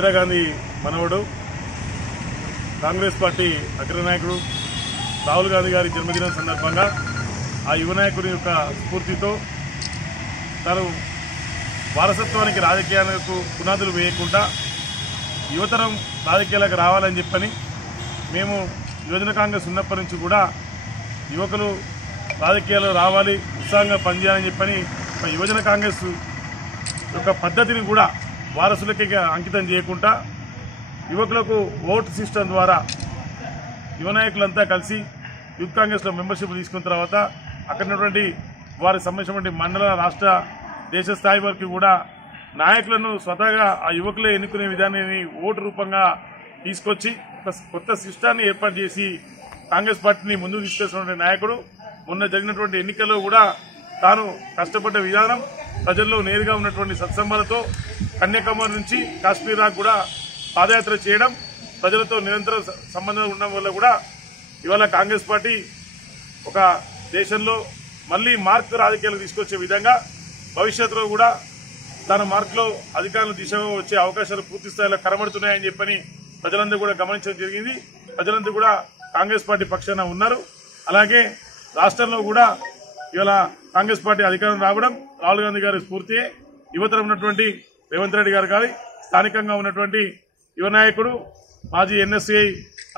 ఇందిరాగాంధీ మనవడు కాంగ్రెస్ పార్టీ అగ్రనాయకుడు రాహుల్ గాంధీ గారి జన్మదినం సందర్భంగా ఆ యువ నాయకుడి యొక్క స్ఫూర్తితో తాను వారసత్వానికి రాజకీయాలకు పునాదులు వేయకుండా యువతరం రాజకీయాలకు రావాలని చెప్పని మేము యువజన కాంగ్రెస్ ఉన్నప్పటి నుంచి కూడా యువకులు రాజకీయాల్లో రావాలి, ఉత్సాహంగా పనిచేయాలని చెప్పని యువజన కాంగ్రెస్ యొక్క పద్ధతిని కూడా వారసులకి అంకితం చేయకుండా యువకులకు ఓటు సిస్టమ్ ద్వారా యువ నాయకులంతా కలిసి యూత్ కాంగ్రెస్లో మెంబర్షిప్ తీసుకున్న తర్వాత అక్కడ ఉన్నటువంటి వారికి సంబంధించినటువంటి మండల, రాష్ట్ర, దేశ స్థాయి వరకు కూడా నాయకులను స్వతహాగా ఆ యువకులే ఎన్నుకునే విధానాన్ని ఓటు రూపంగా తీసుకొచ్చి కొత్త సిస్టాన్ని ఏర్పాటు చేసి కాంగ్రెస్ పార్టీని ముందుకు తీసుకొచ్చినటువంటి నాయకుడు మొన్న జరిగినటువంటి ఎన్నికల్లో కూడా తాను కష్టపడ్డ విధానం ప్రజల్లో నేరుగా ఉన్నటువంటి సత్సంబాలతో కన్యాకుమారి నుంచి కాశ్మీర్ దాకా కూడా పాదయాత్ర చేయడం, ప్రజలతో నిరంతర సంబంధం ఉండడం వల్ల కూడా ఇవాళ కాంగ్రెస్ పార్టీ ఒక దేశంలో మళ్లీ మార్క్ రాజకీయాలు తీసుకొచ్చే విధంగా భవిష్యత్తులో కూడా తన మార్కులో అధికారుల దిశగా వచ్చే అవకాశాలు పూర్తి స్థాయిలో కనబడుతున్నాయని చెప్పని ప్రజలందరూ కూడా గమనించడం జరిగింది. ప్రజలందరూ కూడా కాంగ్రెస్ పార్టీ పక్షాన ఉన్నారు. అలాగే రాష్ట్రంలో కూడా ఇవాళ కాంగ్రెస్ పార్టీ అధికారం రావడం రాహుల్ గాంధీ గారి స్ఫూర్తియే. యువతరం ఉన్నటువంటి రేవంత్ రెడ్డి గారు కానీ స్థానికంగా ఉన్నటువంటి యువ నాయకుడు మాజీ ఎన్ఎస్ఐ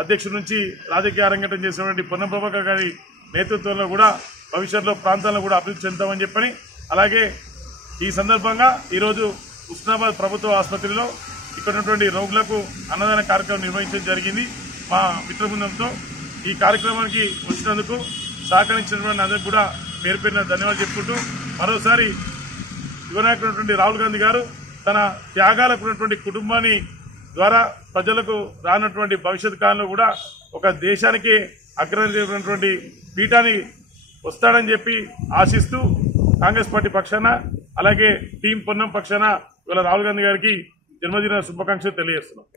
అధ్యక్షుడి నుంచి రాజకీయ అరంగేటం చేసినటువంటి పొన్నం ప్రభాకర్ గారి నేతృత్వంలో కూడా భవిష్యత్తులో ప్రాంతాలను కూడా అభివృద్ధి చెందుతామని చెప్పని, అలాగే ఈ సందర్భంగా ఈరోజు ఉస్నాబాద్ ప్రభుత్వ ఆసుపత్రిలో ఇక్కడ ఉన్నటువంటి రోగులకు అన్నదాన కార్యక్రమం నిర్వహించడం జరిగింది మా మిత్ర బృందంతో. ఈ కార్యక్రమానికి వచ్చినందుకు సహకరించినటువంటి అందరికీ కూడా పేరు పేరున ధన్యవాదాలు చెప్పుకుంటూ మరోసారి యువ నాయకుడు రాహుల్ గాంధీ గారు తన త్యాగాలకు ఉన్నటువంటి కుటుంబాన్ని ద్వారా ప్రజలకు రానటువంటి భవిష్యత్ కాలంలో కూడా ఒక దేశానికి అగ్రమైనటువంటి పీఠాన్ని వస్తాడని చెప్పి ఆశిస్తూ కాంగ్రెస్ పార్టీ పక్షాన అలాగే టీం పొన్నం పక్షాన ఇవాళ రాహుల్ గాంధీ గారికి జన్మదిన శుభాకాంక్షలు తెలియజేస్తున్నాం.